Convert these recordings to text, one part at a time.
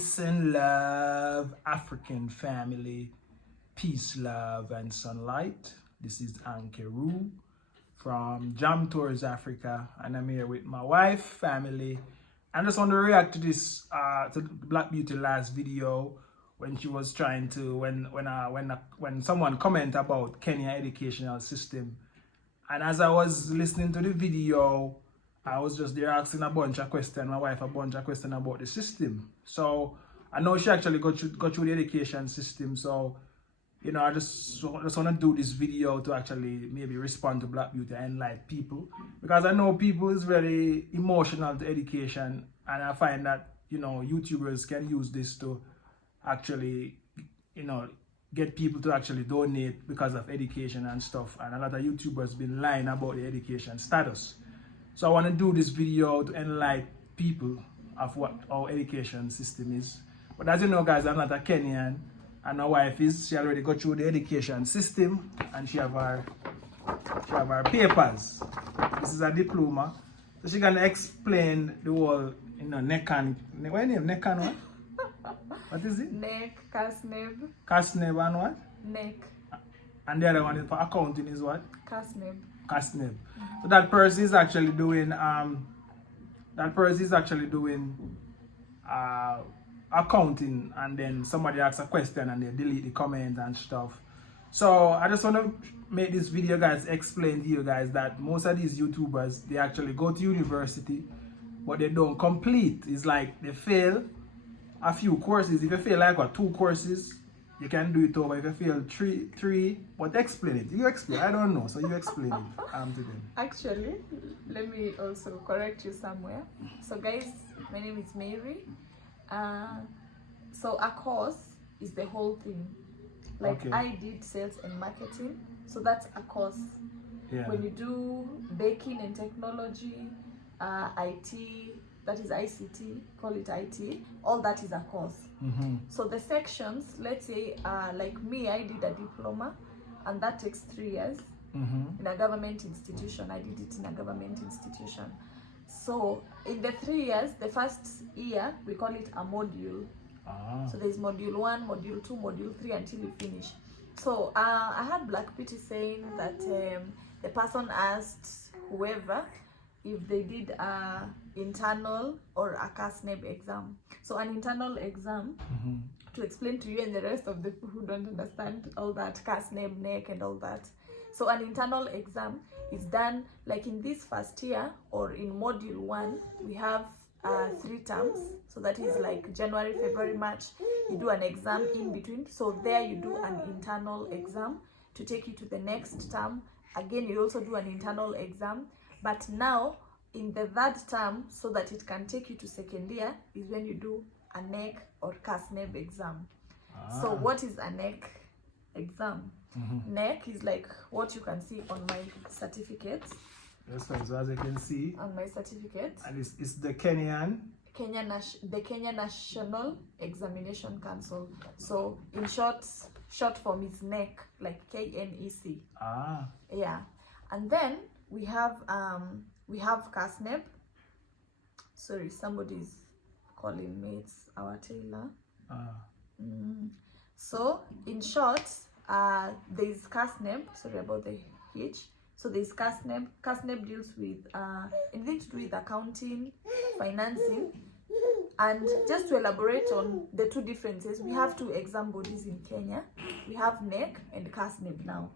Peace and love, African family. Peace, love, and sunlight. This is Ankeru from Jam Tours Africa, and I'm here with my wife, family. I just want to react to this to Black Beauty last video when she was trying to when someone comment about Kenya educational system, and as I was listening to the video, I was just there asking a bunch of questions, my wife a bunch of questions about the system. So I know she actually got through the education system. So you know, I just want to do this video to actually maybe respond to Black Beauty and enlighten people, because I know people is very emotional to education, and I find that, you know, YouTubers can use this to actually, you know, get people to actually donate because of education and stuff. And a lot of YouTubers been lying about the education status. So I want to do this video to enlighten people of what our education system is. But as you know, guys, I'm not a Kenyan, and my wife is. She already got through the education system, and she have her papers. This is a diploma, so she can explain the whole, you know, NECAN. What name? NECAN what? What is it? NEC, CASNEB. CASNEB and what? NEC. And the other one is for accounting is what? CASNEB. CASNEB. So that person is actually doing accounting, and then somebody asks a question and they delete the comment and stuff. So I just want to make this video, guys, explain to you guys that most of these YouTubers, they actually go to university, but they don't complete. It's like they fail a few courses. If you fail like 2 courses, you can do it over. If you fail three, but explain it. You explain. I don't know, so you explain it to them. Actually, let me also correct you somewhere. So guys, my name is Mary. So a course is the whole thing. Like, okay, I did sales and marketing, so that's a course. Yeah. When you do baking and technology, IT, that is ICT, call it IT, all that is a course. Mm-hmm. So the sections, let's say, like me, I did a diploma, and that takes 3 years. Mm-hmm. In a government institution. I did it in a government institution. So in the 3 years, the first year, we call it a module. So there's module 1, module 2, module 3 until you finish. So I had Black Beauty saying that the person asked whoever if they did a internal or a CASNEB exam. So an internal exam, mm-hmm, to explain to you and the rest of the people who don't understand all that, CASNEB, NEC and all that. So an internal exam is done like in this first year, or in module 1, we have 3 terms. So that is like January, February, March. You do an exam in between. So there you do an internal exam to take you to the next term. Again, you also do an internal exam. But now, in the 3rd term, so that it can take you to 2nd year, is when you do a NEC or CASNEB exam. So what is a NEC exam? Mm-hmm. NEC is like what you can see on my certificates. Yes, so as you can see on my certificate, and it's the Kenya National Examination Council. So in short form is NEC, like KNEC. Yeah. And then we have CASNEB. Sorry, somebody's calling me. It's our tailor. So in short, there is CASNEB. Sorry about the hitch. So there is CASNEB. CASNEB deals with anything to do with accounting, financing, and just to elaborate on the 2 differences, we have 2 exam bodies in Kenya. We have NEC and CASNEB now.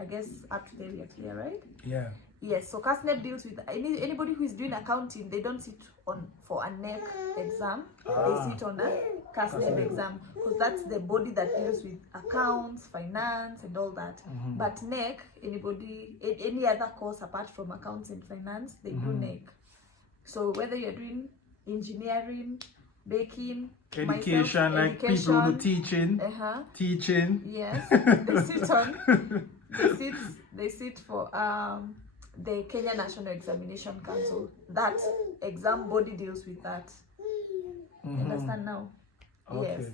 I guess up to there we are clear, right? Yeah. Yes. So CASNEB deals with anybody who is doing accounting. They don't sit on for a NEC exam. They sit on a CASNEB exam, because that's the body that deals with accounts, finance, and all that. Mm-hmm. But NEC, any other course apart from accounts and finance, they do NEC. So whether you're doing engineering, baking, education, like people who do teaching. Yes, they sit for the Kenya National Examination Council. That exam body deals with that. Mm-hmm. Understand now? Okay. Yes.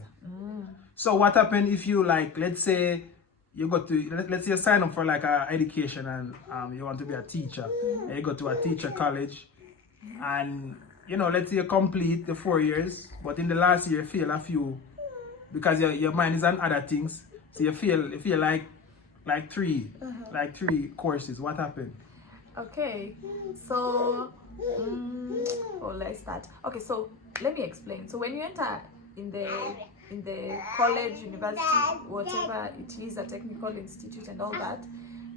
So what happened if you, like, let's say you got to, let's say you sign up for like a education and you want to be a teacher, and you go to a teacher college, and let's say you complete the 4 years, but in the last year you fail a few because your mind is on other things. So you feel like three courses. What happened? Okay, so let's start. Okay, so let me explain. So when you enter in the college, university, whatever it is, a technical institute and all that.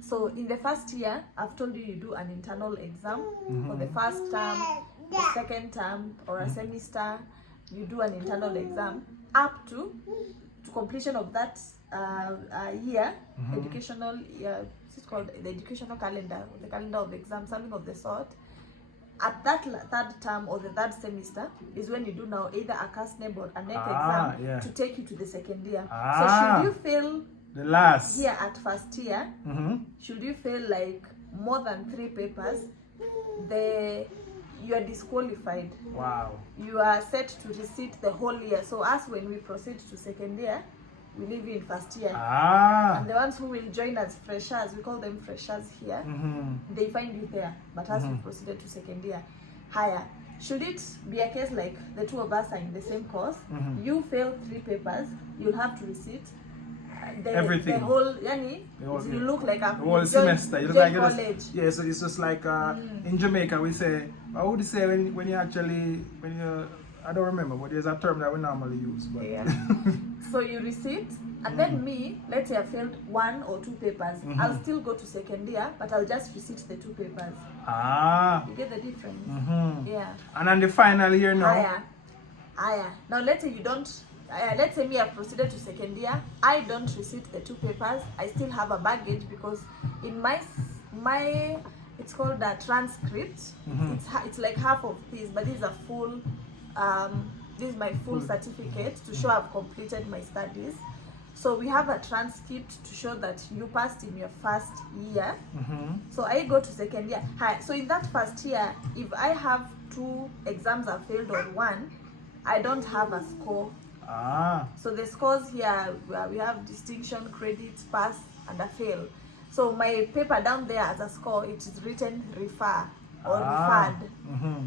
So in the first year, I've told you do an internal exam for the first term, the second term, or a semester. You do an internal exam up to completion of that year, educational year. It's called the educational calendar, the calendar of exams, something of the sort. At that third term or the third semester is when you do now either a CASNEB or a NEC exam to take you to the second year. So should you fail the last year at first year, should you fail like more than 3 papers, you are disqualified. Wow. You are set to resit the whole year. So us, when we proceed to second year, we leave you in first year. And the ones who will join as freshers, we call them freshers here, they find you there. But as we proceeded to second year, higher. Should it be a case like the two of us are in the same course, you fail 3 papers, you'll have to resit everything. The whole, you look like a whole semester. You look like college. Yeah, so it's just like in Jamaica we say, what would you say when you I don't remember, but there's a term that we normally use. But so you receipt, and then me, let's say I failed 1 or 2 papers, I'll still go to second year, but I'll just receipt the 2 papers. You get the difference? Yeah. And on the final year now? Higher. Now let's say you don't, let's say me I've proceeded to second year, I don't receipt the 2 papers, I still have a baggage because in my it's called a transcript. It's like half of this, but this is a full, this is my full certificate to show I've completed my studies. So we have a transcript to show that you passed in your first year. So I go to second year. So in that first year, if I have 2 exams I failed on 1, I don't have a score. So the scores here, we have distinction, credit, pass, and a fail. So my paper down there as a score, it is written refer or referred.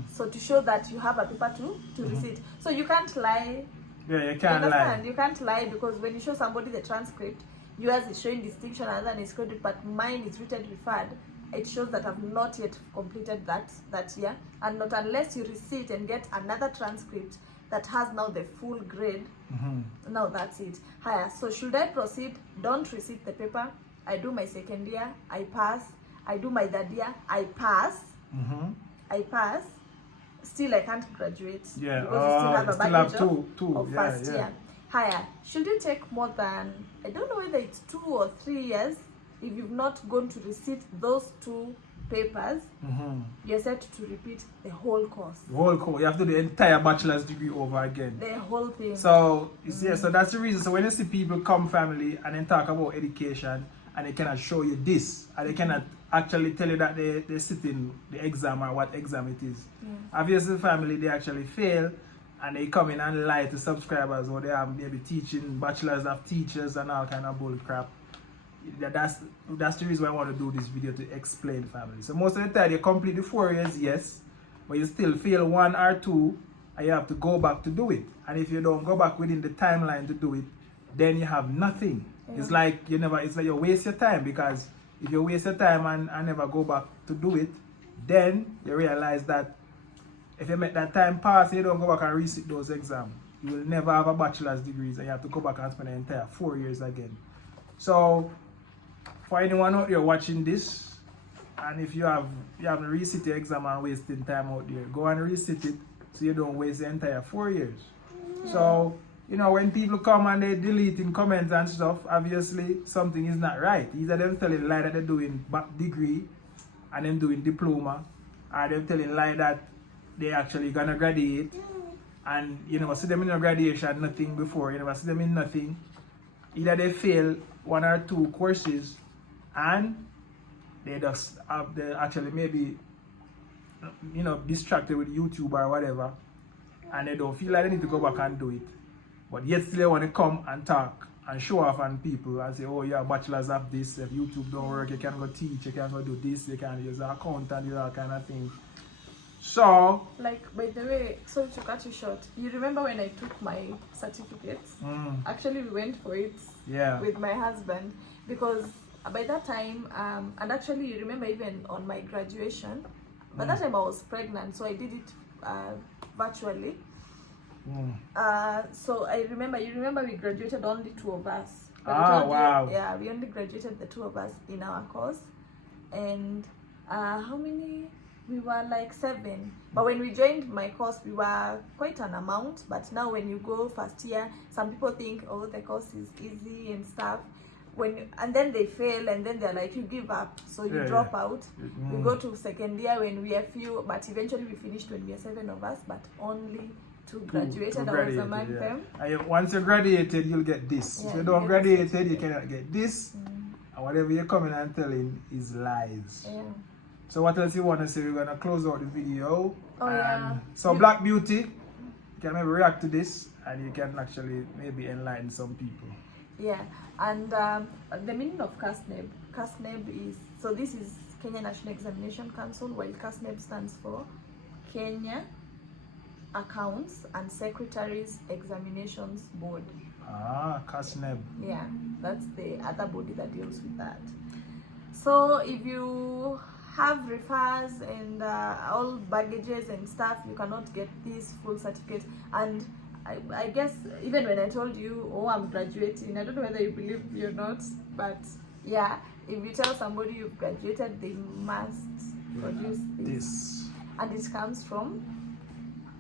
So to show that you have a paper to receipt. So you can't lie. Yeah, you can't lie. You can't lie because when you show somebody the transcript, yours is showing distinction and then is credit, but mine is written referred. It shows that I've not yet completed that year, and not unless you receipt and get another transcript that has now the full grade. Now that's it. Higher. So should I proceed? Don't receipt the paper. I do my second year, I pass. I do my third year, I pass. I pass. Still I can't graduate. Because you still have a baggage of first year. Higher. Should you take more than, I don't know whether it's 2 or 3 years, if you've not gone to receipt those 2 papers, you're set to repeat the whole course. The whole course. You have to do the entire bachelor's degree over again. The whole thing. So, so that's the reason. So when you see people come family and then talk about education, and they cannot show you this, and they cannot actually tell you that they sit in the exam or what exam it is. Obviously, family, they actually fail, and they come in and lie to subscribers, or they are maybe teaching bachelors of teachers and all kind of bull crap. That's the reason why I want to do this video, to explain family. So most of the time, you complete the 4 years, yes, but you still fail 1 or 2, and you have to go back to do it. And if you don't go back within the timeline to do it, then you have nothing. It's like you waste your time, because if you waste your time and never go back to do it, then you realize that if you make that time pass and you don't go back and resit those exams, you will never have a bachelor's degree, and you have to go back and spend the entire 4 years again. So for anyone out there watching this, and if you haven't resit the exam and wasting time out there, go and resit it so you don't waste the entire 4 years. So when people come and they delete in comments and stuff, obviously something is not right. Either them telling lie that they're doing degree and them doing diploma, or them telling lie that they actually gonna graduate, and you never see them in a graduation, nothing before, you never see them in nothing. Either they fail 1 or 2 courses and they just actually maybe distracted with YouTube or whatever, and they don't feel like they need to go back and do it. But yet still they want to come and talk and show off on people and say, oh, you're bachelors of this, if YouTube don't work, you can go teach, you can go do this, you can use an accountant, you all kind of thing. So, like, by the way, sorry to cut you short. You remember when I took my certificates? Actually, we went for it with my husband because by that time, and actually, you remember even on my graduation, by that time I was pregnant, so I did it virtually. So you remember we graduated only 2 of us. Wow. Yeah, we only graduated the 2 of us in our course. And how many? We were like 7. But when we joined my course, we were quite an amount. But now when you go first year, some people think, oh, the course is easy and stuff. And then they fail, and then they're like, you give up, so you drop out. We go to second year when we are few, but eventually we finished when we are 7 of us, but only 2 graduated. I was among them. And once you graduated, you'll get this. If you don't graduated, you cannot get this. And whatever you're coming and telling is lies. Yeah. So what else you want to say? We're going to close out the video. So you, Black Beauty, you can maybe react to this and you can actually maybe enlighten some people. Yeah, and the meaning of CASNEB. CASNEB is, so this is Kenya National Examination Council, while CASNEB stands for Kenya Accounts and Secretaries Examinations Board. CASNEB. Yeah, that's the other body that deals with that. So if you have refers and all baggages and stuff, you cannot get this full certificate. And I guess even when I told you, oh, I'm graduating, I don't know whether you believe me or not, but yeah, if you tell somebody you've graduated, they must produce this. And it comes from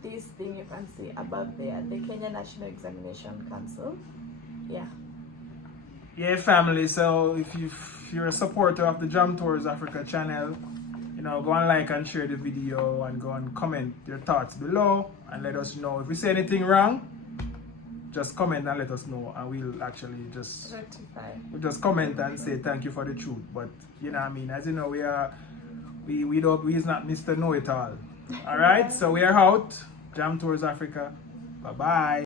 this thing you can see above there, the Kenya National Examination Council. Yeah, family. So if you're a supporter of the Jam Tours Africa channel, you know, go and like and share the video and go and comment your thoughts below and let us know. If we say anything wrong, just comment and let us know, and we'll actually just rectify. We'll just comment and say thank you for the truth. But you know what I mean, as you know, we is not Mr. Know It All. Alright, so we are out. Jam Tours Africa. Bye bye.